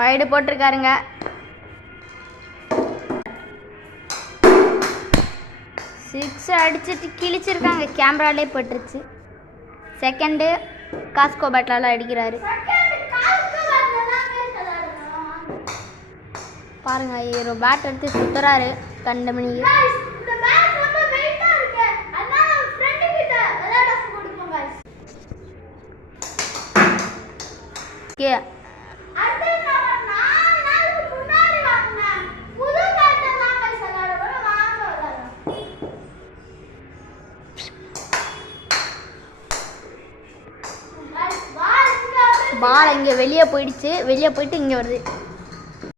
Wide போட்டிருக்காருங்க. Six அடிச்சுட்டு கிழிச்சிருக்காங்க. கேமராலே பட்டுருச்சு. Second Costco பேட்லால் அடிக்கிறாரு. பாருங்க, ஹீரோ பேட் எடுத்து சுத்துறாரு கண்ட மணிக்கு. பால் இங்கே வெளியே போயிடுச்சு. வெளியே போயிட்டு இங்கே வருது.